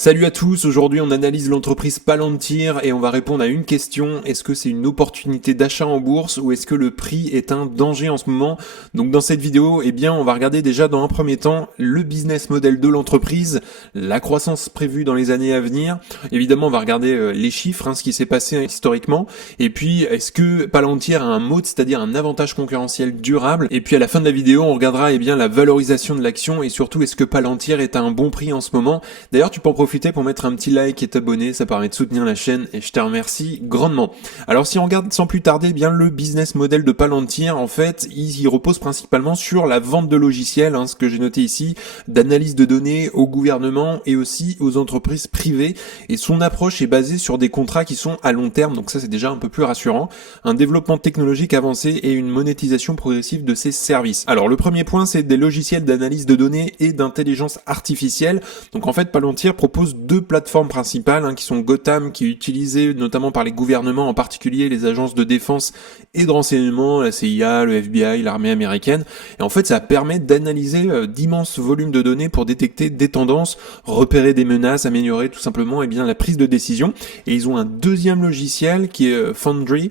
Salut à tous, aujourd'hui on analyse l'entreprise Palantir et on va répondre à une question. Est-ce que c'est une opportunité d'achat en bourse ou est-ce que le prix est un danger en ce moment? Donc dans cette vidéo, on va regarder déjà dans un premier temps le business model de l'entreprise, la croissance prévue dans les années à venir. Évidemment on va regarder les chiffres, ce qui s'est passé historiquement. Et puis est-ce que Palantir a un moat, c'est-à-dire un avantage concurrentiel durable? Et puis à la fin de la vidéo on regardera la valorisation de l'action et surtout est-ce que Palantir est à un bon prix en ce moment? D'ailleurs tu peux en profiter pour mettre un petit like et t'abonner, ça permet de soutenir la chaîne et je te remercie grandement. Alors si on regarde sans plus tarder le business model de Palantir, en fait, il repose principalement sur la vente de logiciels, ce que j'ai noté ici, d'analyse de données au gouvernement et aussi aux entreprises privées. Et son approche est basée sur des contrats qui sont à long terme, donc ça c'est déjà un peu plus rassurant. Un développement technologique avancé et une monétisation progressive de ses services. Alors le premier point, c'est des logiciels d'analyse de données et d'intelligence artificielle. Donc en fait, Palantir propose deux plateformes principales qui sont Gotham, qui est utilisée notamment par les gouvernements, en particulier les agences de défense et de renseignement, la CIA, le FBI, l'armée américaine. Et en fait, ça permet d'analyser d'immenses volumes de données pour détecter des tendances, repérer des menaces, améliorer tout simplement la prise de décision. Et ils ont un deuxième logiciel qui est Foundry,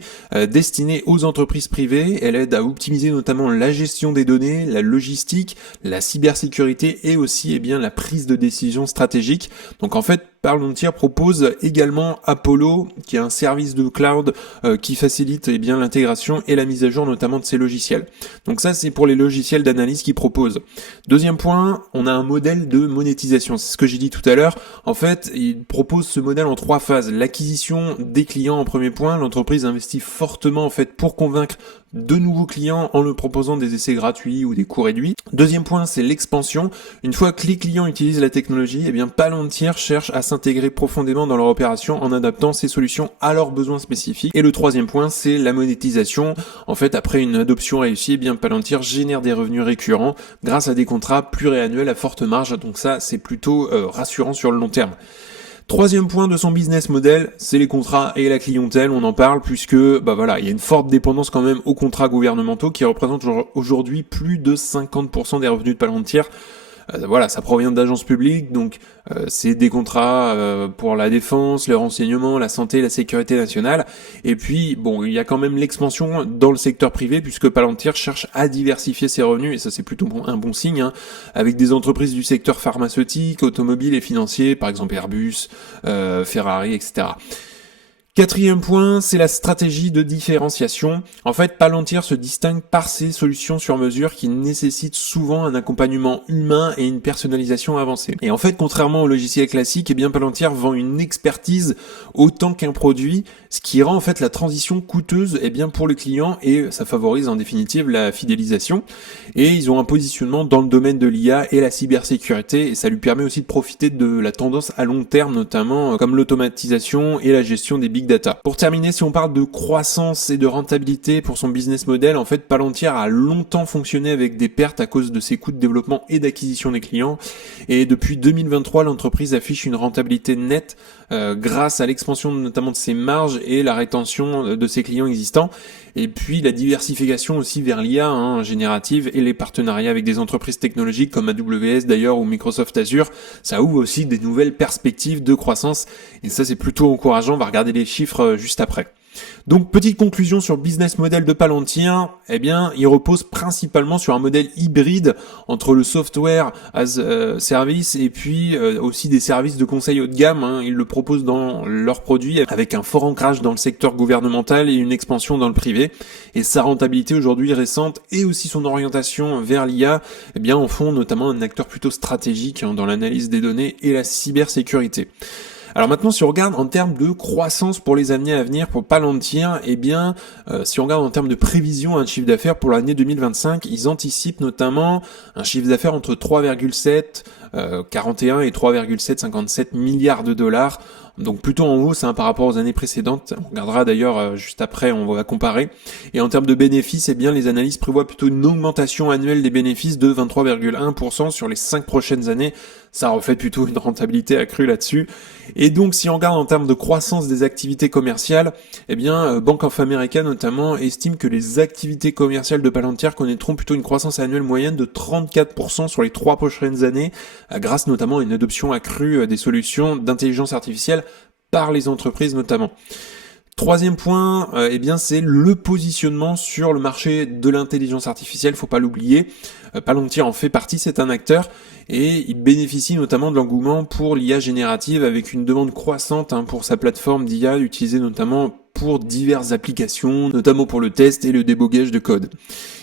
destiné aux entreprises privées. Elle aide à optimiser notamment la gestion des données, la logistique, la cybersécurité et aussi la prise de décision stratégique. Donc en fait, Palantir propose également Apollo, qui est un service de cloud qui facilite l'intégration et la mise à jour notamment de ces logiciels. Donc ça, c'est pour les logiciels d'analyse qu'ils proposent. Deuxième point, on a un modèle de monétisation. C'est ce que j'ai dit tout à l'heure. En fait, ils proposent ce modèle en trois phases. L'acquisition des clients en premier point. L'entreprise investit fortement en fait pour convaincre de nouveaux clients en leur proposant des essais gratuits ou des coûts réduits. Deuxième point, c'est l'expansion. Une fois que les clients utilisent la technologie, Palantir cherche à s'intégrer profondément dans leur opération en adaptant ces solutions à leurs besoins spécifiques. Et le troisième point, c'est la monétisation. En fait, après une adoption réussie, Palantir génère des revenus récurrents grâce à des contrats pluriannuels à forte marge. Donc ça, c'est plutôt rassurant sur le long terme. Troisième point de son business model, c'est les contrats et la clientèle, on en parle puisque il y a une forte dépendance quand même aux contrats gouvernementaux qui représentent aujourd'hui plus de 50% des revenus de Palantir. Ça provient d'agences publiques, donc c'est des contrats pour la défense, le renseignement, la santé, la sécurité nationale. Et puis, il y a quand même l'expansion dans le secteur privé, puisque Palantir cherche à diversifier ses revenus, et ça c'est plutôt un bon signe, avec des entreprises du secteur pharmaceutique, automobile et financier, par exemple Airbus, Ferrari, etc. Quatrième point, c'est la stratégie de différenciation. En fait, Palantir se distingue par ses solutions sur mesure qui nécessitent souvent un accompagnement humain et une personnalisation avancée. Et en fait, contrairement au logiciel classique, Palantir vend une expertise autant qu'un produit, ce qui rend en fait la transition coûteuse pour le client et ça favorise en définitive la fidélisation. Et ils ont un positionnement dans le domaine de l'IA et la cybersécurité et ça lui permet aussi de profiter de la tendance à long terme, notamment comme l'automatisation et la gestion des big data. Pour terminer, si on parle de croissance et de rentabilité pour son business model, en fait, Palantir a longtemps fonctionné avec des pertes à cause de ses coûts de développement et d'acquisition des clients. Et depuis 2023, l'entreprise affiche une rentabilité nette grâce à l'expansion notamment de ses marges et la rétention de ses clients existants. Et puis la diversification aussi vers l'IA générative et les partenariats avec des entreprises technologiques comme AWS d'ailleurs ou Microsoft Azure, ça ouvre aussi des nouvelles perspectives de croissance et ça c'est plutôt encourageant, on va regarder les chiffres juste après. Donc petite conclusion sur le business model de Palantir, il repose principalement sur un modèle hybride entre le software as a service et puis aussi des services de conseil haut de gamme. Ils le proposent dans leurs produits avec un fort ancrage dans le secteur gouvernemental et une expansion dans le privé. Et sa rentabilité aujourd'hui récente et aussi son orientation vers l'IA, en font notamment un acteur plutôt stratégique dans l'analyse des données et la cybersécurité. Alors maintenant, si on regarde en termes de croissance pour les années à venir pour Palantir, si on regarde en termes de prévision un chiffre d'affaires pour l'année 2025, ils anticipent notamment un chiffre d'affaires entre 3,741 et 3,757 milliards de dollars. Donc plutôt en hausse par rapport aux années précédentes. On regardera d'ailleurs juste après, on va comparer. Et en termes de bénéfices, les analystes prévoient plutôt une augmentation annuelle des bénéfices de 23,1% sur les 5 prochaines années. ça reflète plutôt une rentabilité accrue là-dessus. Et donc si on regarde en termes de croissance des activités commerciales, eh bien Bank of America notamment estime que les activités commerciales de Palantir connaîtront plutôt une croissance annuelle moyenne de 34% sur les 3 prochaines années, grâce notamment à une adoption accrue des solutions d'intelligence artificielle par les entreprises notamment. Troisième point, eh bien c'est le positionnement sur le marché de l'intelligence artificielle, faut pas l'oublier. Palantir en fait partie, c'est un acteur et il bénéficie notamment de l'engouement pour l'IA générative avec une demande croissante pour sa plateforme d'IA utilisée notamment pour diverses applications, notamment pour le test et le débogage de code.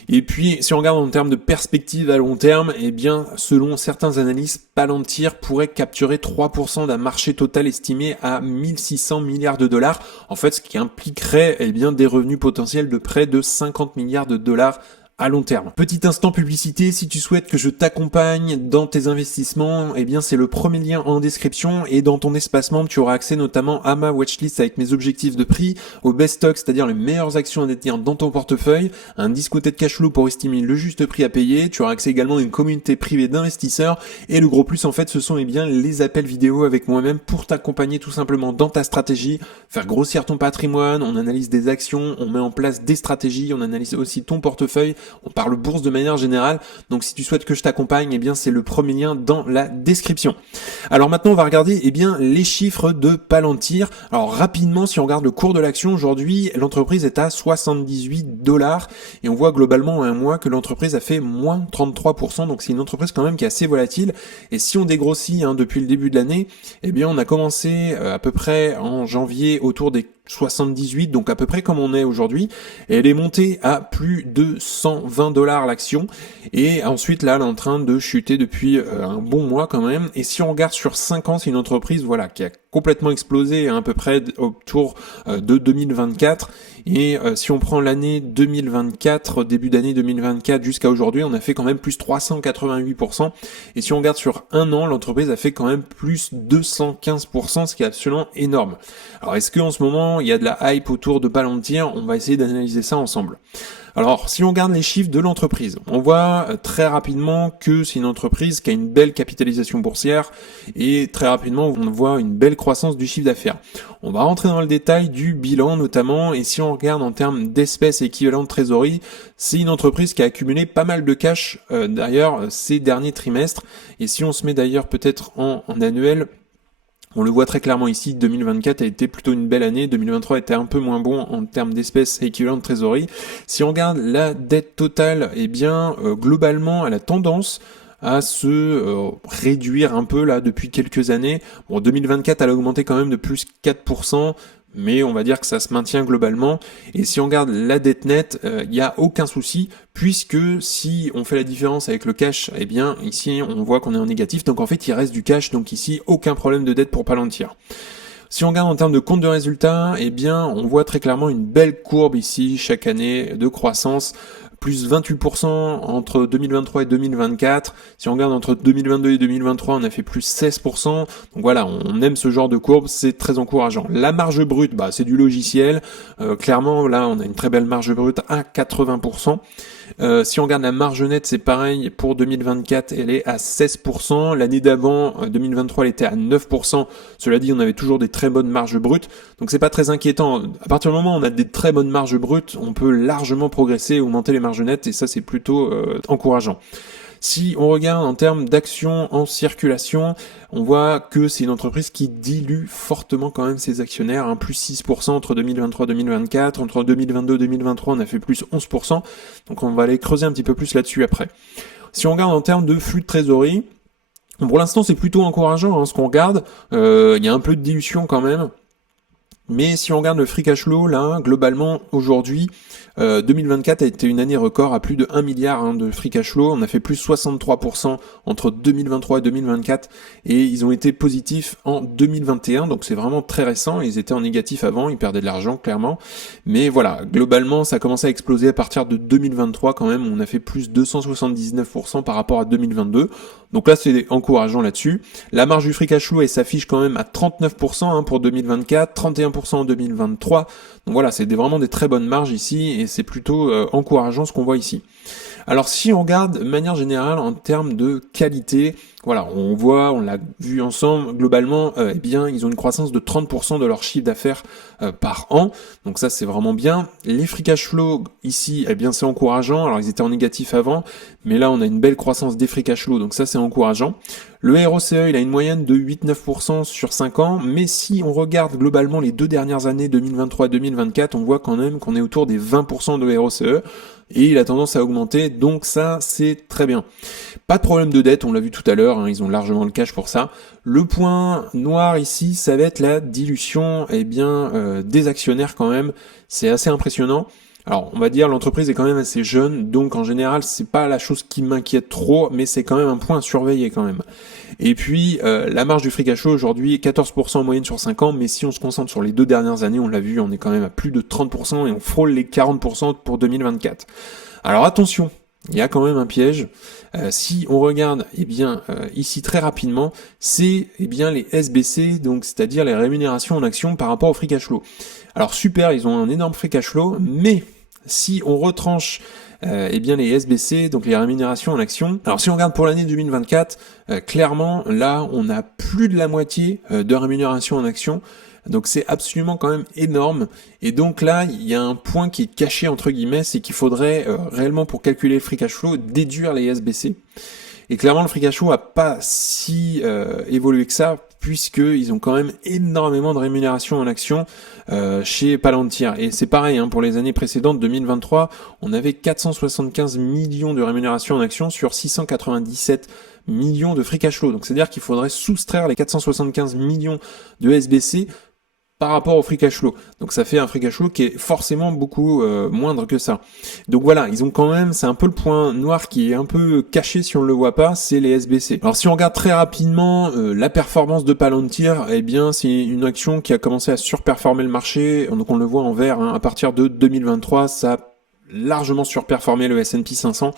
Et puis, si on regarde en termes de perspective à long terme, eh bien, selon certains analystes, Palantir pourrait capturer 3% d'un marché total estimé à 1600 milliards de dollars. En fait, ce qui impliquerait, eh bien, des revenus potentiels de près de 50 milliards de dollars à long terme. Petit instant publicité, si tu souhaites que je t'accompagne dans tes investissements, eh bien c'est le premier lien en description et dans ton espace membre, tu auras accès notamment à ma watchlist avec mes objectifs de prix, au best stock, c'est-à-dire les meilleures actions à détenir dans ton portefeuille, un discounted cash flow pour estimer le juste prix à payer, tu auras accès également à une communauté privée d'investisseurs et le gros plus en fait ce sont eh bien les appels vidéo avec moi-même pour t'accompagner tout simplement dans ta stratégie, faire grossir ton patrimoine, on analyse des actions, on met en place des stratégies, on analyse aussi ton portefeuille. On parle bourse de manière générale, donc si tu souhaites que je t'accompagne, eh bien c'est le premier lien dans la description. Alors maintenant on va regarder eh bien les chiffres de Palantir. Alors rapidement, si on regarde le cours de l'action aujourd'hui, l'entreprise est à 78 $ et on voit globalement en un mois que l'entreprise a fait moins 33%, donc c'est une entreprise quand même qui est assez volatile. Et si on dégrossit depuis le début de l'année, eh bien on a commencé à peu près en janvier autour des 78, donc à peu près comme on est aujourd'hui, et elle est montée à plus de 120 $ l'action, et ensuite là elle est en train de chuter depuis un bon mois quand même, et si on regarde sur 5 ans, c'est une entreprise voilà qui a complètement explosé à peu près autour de 2024, et si on prend l'année 2024, début d'année 2024 jusqu'à aujourd'hui, on a fait quand même plus 388%, et si on regarde sur un an, l'entreprise a fait quand même plus 215%, ce qui est absolument énorme. Alors est-ce qu'en ce moment il y a de la hype autour de Palantir? On va essayer d'analyser ça ensemble. Alors, si on regarde les chiffres de l'entreprise, on voit très rapidement que c'est une entreprise qui a une belle capitalisation boursière et très rapidement, on voit une belle croissance du chiffre d'affaires. On va rentrer dans le détail du bilan notamment, et si on regarde en termes d'espèces équivalentes de trésorerie, c'est une entreprise qui a accumulé pas mal de cash d'ailleurs ces derniers trimestres, et si on se met d'ailleurs peut-être en annuel, on le voit très clairement ici, 2024 a été plutôt une belle année, 2023 était un peu moins bon en termes d'espèces équivalentes de trésorerie. Si on regarde la dette totale, eh bien globalement elle a tendance à se réduire un peu là depuis quelques années. Bon, 2024 elle a augmenté quand même de plus 4%, mais on va dire que ça se maintient globalement. Et si on regarde la dette nette, il n'y a aucun souci, puisque si on fait la différence avec le cash, eh bien ici on voit qu'on est en négatif, donc en fait il reste du cash, donc ici aucun problème de dette pour Palantir. Si on regarde en termes de compte de résultat, eh bien on voit très clairement une belle courbe ici chaque année de croissance, plus 28% entre 2023 et 2024. Si on regarde entre 2022 et 2023, on a fait plus 16%. Donc voilà, on aime ce genre de courbe, c'est très encourageant. La marge brute, c'est du logiciel. Clairement, là, on a une très belle marge brute à 80%. Si on regarde la marge nette, c'est pareil pour 2024, elle est à 16%. L'année d'avant, 2023, elle était à 9%. Cela dit, on avait toujours des très bonnes marges brutes. Donc c'est pas très inquiétant. À partir du moment où on a des très bonnes marges brutes, on peut largement progresser, augmenter les marges nettes, et ça c'est plutôt encourageant. Si on regarde en termes d'actions en circulation, on voit que c'est une entreprise qui dilue fortement quand même ses actionnaires, plus 6% entre 2023 et 2024, entre 2022 et 2023 on a fait plus 11%, donc on va aller creuser un petit peu plus là-dessus après. Si on regarde en termes de flux de trésorerie, pour l'instant c'est plutôt encourageant ce qu'on regarde, il y a un peu de dilution quand même. Mais si on regarde le free cash flow, là, globalement, aujourd'hui, 2024 a été une année record à plus de 1 milliard de free cash flow. On a fait plus 63% entre 2023 et 2024 et ils ont été positifs en 2021. Donc c'est vraiment très récent. Ils étaient en négatif avant, ils perdaient de l'argent clairement. Mais voilà, globalement, ça a commencé à exploser à partir de 2023 quand même. On a fait plus 279% par rapport à 2022. Donc là, c'est encourageant là-dessus. La marge du free cash flow, elle s'affiche quand même à 39% pour 2024, 31% en 2023. Donc voilà, c'est vraiment des très bonnes marges ici et c'est plutôt encourageant ce qu'on voit ici. Alors si on regarde de manière générale en termes de qualité, voilà, on l'a vu ensemble, globalement, eh bien, ils ont une croissance de 30% de leur chiffre d'affaires par an, donc ça c'est vraiment bien. Les free cash flow ici, eh bien c'est encourageant, alors ils étaient en négatif avant, mais là on a une belle croissance des free cash flow, donc ça c'est encourageant. Le ROCE, il a une moyenne de 8-9% sur 5 ans, mais si on regarde globalement les 2 dernières années, 2023 et 2024, on voit quand même qu'on est autour des 20% de ROCE, et il a tendance à augmenter, donc ça c'est très bien. Pas de problème de dette, on l'a vu tout à l'heure, hein, ils ont largement le cash pour ça. Le point noir ici, ça va être la dilution des actionnaires quand même, c'est assez impressionnant. Alors, on va dire l'entreprise est quand même assez jeune, donc en général, c'est pas la chose qui m'inquiète trop, mais c'est quand même un point à surveiller quand même. Et puis, la marge du free cash flow aujourd'hui est 14% en moyenne sur 5 ans, mais si on se concentre sur les 2 dernières années, on l'a vu, on est quand même à plus de 30% et on frôle les 40% pour 2024. Alors attention, il y a quand même un piège. Si on regarde, ici très rapidement, c'est les SBC, donc c'est-à-dire les rémunérations en actions par rapport au free cash flow. Alors super, ils ont un énorme free cash flow, mais si on retranche les SBC, donc les rémunérations en actions. Alors si on regarde pour l'année 2024, clairement là on a plus de la moitié de rémunération en actions. Donc c'est absolument quand même énorme. Et donc là, il y a un point qui est caché entre guillemets, c'est qu'il faudrait réellement pour calculer le free cash flow déduire les SBC. Et clairement le free cash flow a pas si évolué que ça, puisqu'ils ont quand même énormément de rémunération en action chez Palantir. Et c'est pareil, pour les années précédentes, 2023, on avait 475 millions de rémunération en action sur 697 millions de free cash flow. Donc c'est-à-dire qu'il faudrait soustraire les 475 millions de SBC par rapport au free cash flow. Donc ça fait un free cash flow qui est forcément beaucoup moindre que ça. Donc voilà, ils ont quand même, c'est un peu le point noir qui est un peu caché si on ne le voit pas, c'est les SBC. Alors si on regarde très rapidement la performance de Palantir, c'est une action qui a commencé à surperformer le marché, donc on le voit en vert, à partir de 2023, ça a largement surperformé le S&P 500.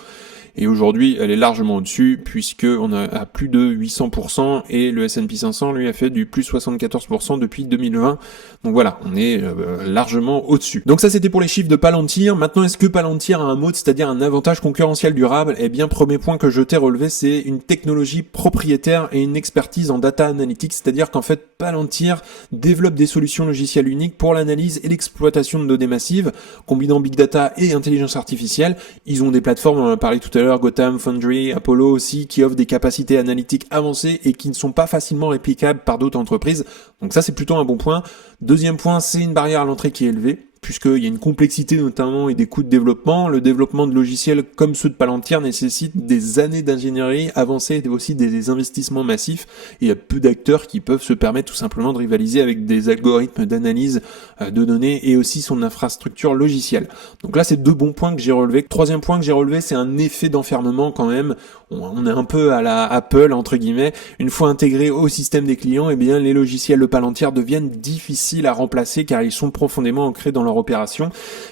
Et aujourd'hui, elle est largement au-dessus, puisque on a à plus de 800%, et le S&P 500, lui, a fait du plus 74% depuis 2020. Donc voilà, on est largement au-dessus. Donc ça, c'était pour les chiffres de Palantir. Maintenant, est-ce que Palantir a un mot, c'est-à-dire un avantage concurrentiel durable? Eh bien, premier point que je t'ai relevé, c'est une technologie propriétaire et une expertise en data analytics, c'est-à-dire qu'en fait, Palantir développe des solutions logicielles uniques pour l'analyse et l'exploitation de données massives, combinant big data et intelligence artificielle. Ils ont des plateformes, on en a parlé tout à l'heure, Gotham, Foundry, Apollo aussi, qui offrent des capacités analytiques avancées et qui ne sont pas facilement réplicables par d'autres entreprises. Donc ça, c'est plutôt un bon point. Deuxième point, c'est une barrière à l'entrée qui est élevée, puisqu'il y a une complexité notamment et des coûts de développement. Le développement de logiciels comme ceux de Palantir nécessite des années d'ingénierie avancée et aussi des investissements massifs. Et il y a peu d'acteurs qui peuvent se permettre tout simplement de rivaliser avec des algorithmes d'analyse de données et aussi son infrastructure logicielle. Donc là, c'est 2 bons points que j'ai relevés. Troisième point que j'ai relevé, c'est un effet d'enfermement quand même. On est un peu à la Apple, entre guillemets. Une fois intégrés au système des clients, les logiciels de Palantir deviennent difficiles à remplacer car ils sont profondément ancrés dans leur opération.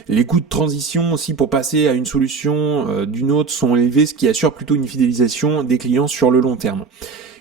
Les coûts de transition aussi pour passer à une solution d'une autre sont élevés, ce qui assure plutôt une fidélisation des clients sur le long terme.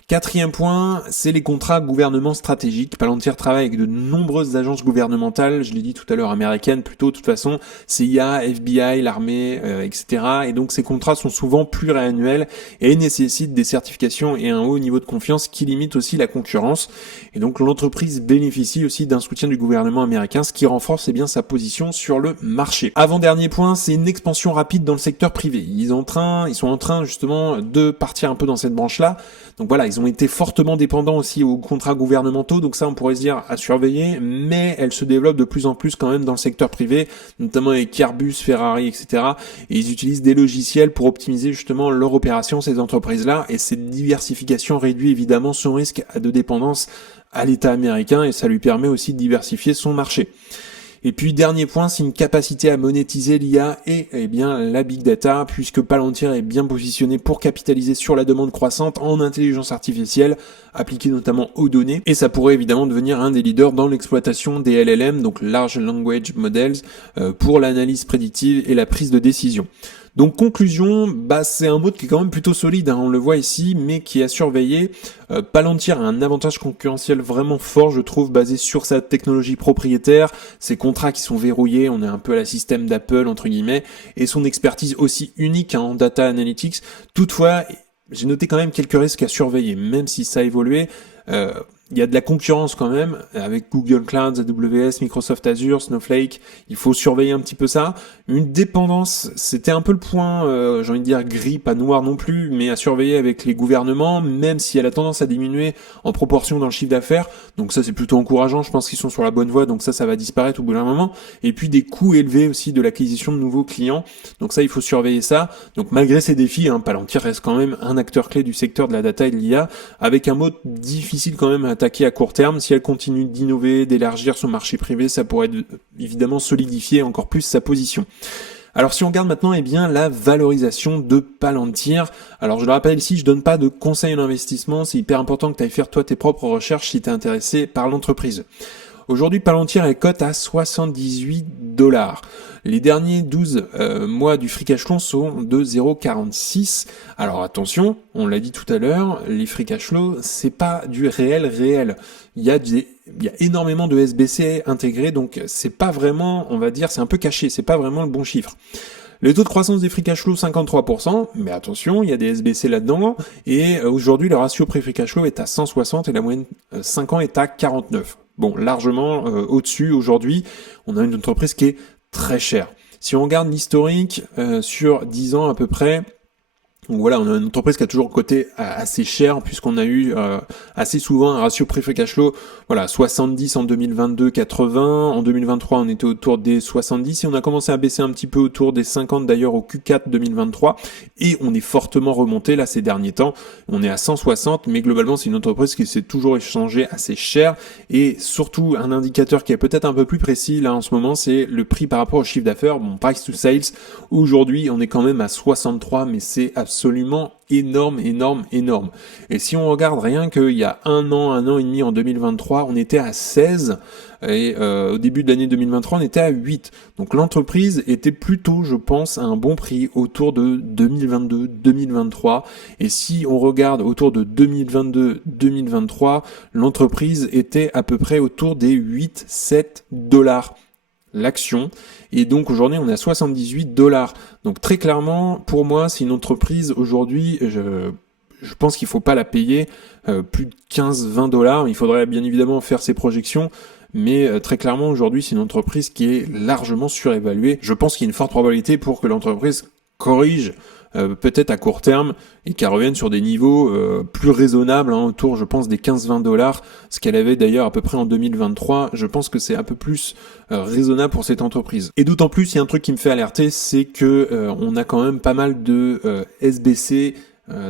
Quatrième point, c'est les contrats gouvernements stratégiques. Palantir travaille avec de nombreuses agences gouvernementales, je l'ai dit tout à l'heure, américaines plutôt, de toute façon, CIA, FBI, l'armée, etc. Et donc ces contrats sont souvent pluriannuels et nécessitent des certifications et un haut niveau de confiance qui limite aussi la concurrence. Et donc l'entreprise bénéficie aussi d'un soutien du gouvernement américain, ce qui renforce sa position sur le marché. Avant-dernier point, c'est une expansion rapide dans le secteur privé. Ils sont en train justement de partir un peu dans cette branche-là. Donc voilà, ils ont été fortement dépendants aussi aux contrats gouvernementaux, donc ça on pourrait se dire à surveiller, mais elles se développent de plus en plus quand même dans le secteur privé, notamment avec Airbus, Ferrari, etc. Et ils utilisent des logiciels pour optimiser justement leur opération, ces entreprises-là, et cette diversification réduit évidemment son risque de dépendance à l'État américain, et ça lui permet aussi de diversifier son marché. Et puis dernier point, c'est une capacité à monétiser l'IA et la big data, puisque Palantir est bien positionné pour capitaliser sur la demande croissante en intelligence artificielle, appliquée notamment aux données, et ça pourrait évidemment devenir un des leaders dans l'exploitation des LLM, donc Large Language Models, pour l'analyse prédictive et la prise de décision. Donc conclusion, c'est un mot qui est quand même plutôt solide, hein, on le voit ici, mais qui est à surveiller. Palantir a un avantage concurrentiel vraiment fort, je trouve, basé sur sa technologie propriétaire, ses contrats qui sont verrouillés, on est un peu à la système d'Apple entre guillemets, et son expertise aussi unique, hein, en data analytics. Toutefois, j'ai noté quand même quelques risques à surveiller, même si ça a évolué. Il y a de la concurrence quand même, avec Google Cloud, AWS, Microsoft Azure, Snowflake, il faut surveiller un petit peu ça. Une dépendance, c'était un peu le point, j'ai envie de dire gris, pas noir non plus, mais à surveiller avec les gouvernements, même si elle a tendance à diminuer en proportion dans le chiffre d'affaires, donc ça c'est plutôt encourageant, je pense qu'ils sont sur la bonne voie, donc ça va disparaître au bout d'un moment. Et puis des coûts élevés aussi de l'acquisition de nouveaux clients, donc ça il faut surveiller ça. Donc malgré ces défis, Palantir reste quand même un acteur clé du secteur de la data et de l'IA, avec un mode difficile quand même à attaquer à court terme. Si elle continue d'innover, d'élargir son marché privé, ça pourrait évidemment solidifier encore plus sa position. Alors si on regarde maintenant la valorisation de Palantir, alors je le rappelle ici, je donne pas de conseils en investissement, c'est hyper important que tu ailles faire toi tes propres recherches si tu es intéressé par l'entreprise. Aujourd'hui, Palantir est cote à 78 $. Les derniers 12 mois du free cash flow sont de 0,46. Alors attention, on l'a dit tout à l'heure, les free cash flow, c'est pas du réel. Il y a énormément de SBC intégrés, donc c'est pas vraiment, on va dire, c'est un peu caché, c'est pas vraiment le bon chiffre. Le taux de croissance des free cash flow, 53%, mais attention, il y a des SBC là-dedans, et aujourd'hui, le ratio prix free cash flow est à 160 et la moyenne 5 ans est à 49. Bon, largement au-dessus aujourd'hui, on a une entreprise qui est très chère. Si on regarde l'historique sur 10 ans à peu près, donc voilà, on a une entreprise qui a toujours coté assez cher puisqu'on a eu assez souvent un ratio prix-free cash flow, 70 en 2022, 80, en 2023 on était autour des 70 et on a commencé à baisser un petit peu autour des 50 d'ailleurs au Q4 2023 et on est fortement remonté là ces derniers temps, on est à 160 mais globalement c'est une entreprise qui s'est toujours échangée assez cher et surtout un indicateur qui est peut-être un peu plus précis là en ce moment c'est le prix par rapport au chiffre d'affaires, price to sales, aujourd'hui on est quand même à 63 mais c'est absolument énorme. Et si on regarde rien qu'il y a un an et demi en 2023, on était à 16 et au début de l'année 2023, on était à 8. Donc l'entreprise était plutôt, je pense, à un bon prix autour de 2022, 2023. Et si on regarde autour de 2022, 2023, l'entreprise était à peu près autour des 8-7 $ l'action, et donc aujourd'hui on est à 78 $. Donc très clairement, pour moi, c'est une entreprise aujourd'hui, je pense qu'il faut pas la payer plus de 15-20 $. Il faudrait bien évidemment faire ses projections, mais très clairement aujourd'hui c'est une entreprise qui est largement surévaluée. Je pense qu'il y a une forte probabilité pour que l'entreprise corrige peut-être à court terme et qu'elle revienne sur des niveaux plus raisonnables, autour je pense des 15-20 $, ce qu'elle avait d'ailleurs à peu près en 2023. Je pense que c'est un peu plus raisonnable pour cette entreprise. Et d'autant plus, il y a un truc qui me fait alerter, c'est que on a quand même pas mal de SBC,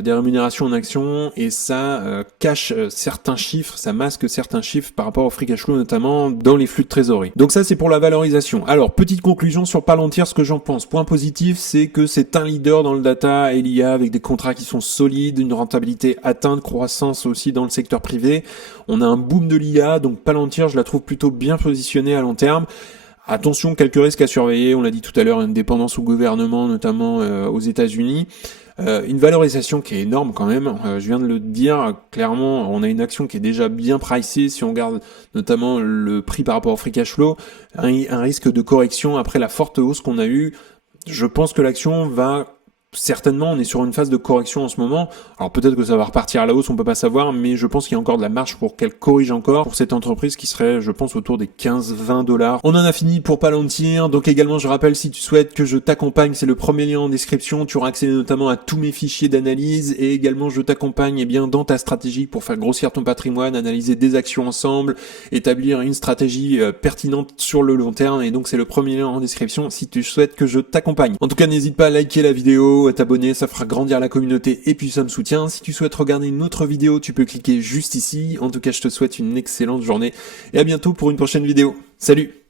des rémunérations en actions, et ça cache certains chiffres, ça masque certains chiffres par rapport au free cash flow, notamment dans les flux de trésorerie. Donc ça c'est pour la valorisation. Alors petite conclusion sur Palantir, ce que j'en pense. Point positif, c'est que c'est un leader dans le data et l'IA avec des contrats qui sont solides, une rentabilité atteinte, croissance aussi dans le secteur privé. On a un boom de l'IA, donc Palantir je la trouve plutôt bien positionnée à long terme. Attention, quelques risques à surveiller, on l'a dit tout à l'heure, une dépendance au gouvernement, notamment aux États-Unis. Une valorisation qui est énorme quand même, je viens de le dire, clairement on a une action qui est déjà bien pricée si on regarde notamment le prix par rapport au free cash flow, un risque de correction après la forte hausse qu'on a eue. Je pense que l'action va certainement, on est sur une phase de correction en ce moment. Alors peut-être que ça va repartir à la hausse, on peut pas savoir, mais je pense qu'il y a encore de la marge pour qu'elle corrige encore pour cette entreprise qui serait, je pense, autour des 15-20 $. On en a fini pour Palantir. Donc également, je rappelle, si tu souhaites que je t'accompagne, c'est le premier lien en description. Tu auras accès notamment à tous mes fichiers d'analyse et également je t'accompagne dans ta stratégie pour faire grossir ton patrimoine, analyser des actions ensemble, établir une stratégie pertinente sur le long terme. Et donc c'est le premier lien en description si tu souhaites que je t'accompagne. En tout cas, n'hésite pas à liker la vidéo, à t'abonner, ça fera grandir la communauté et puis ça me soutient. Si tu souhaites regarder une autre vidéo, tu peux cliquer juste ici. En tout cas, je te souhaite une excellente journée et à bientôt pour une prochaine vidéo. Salut!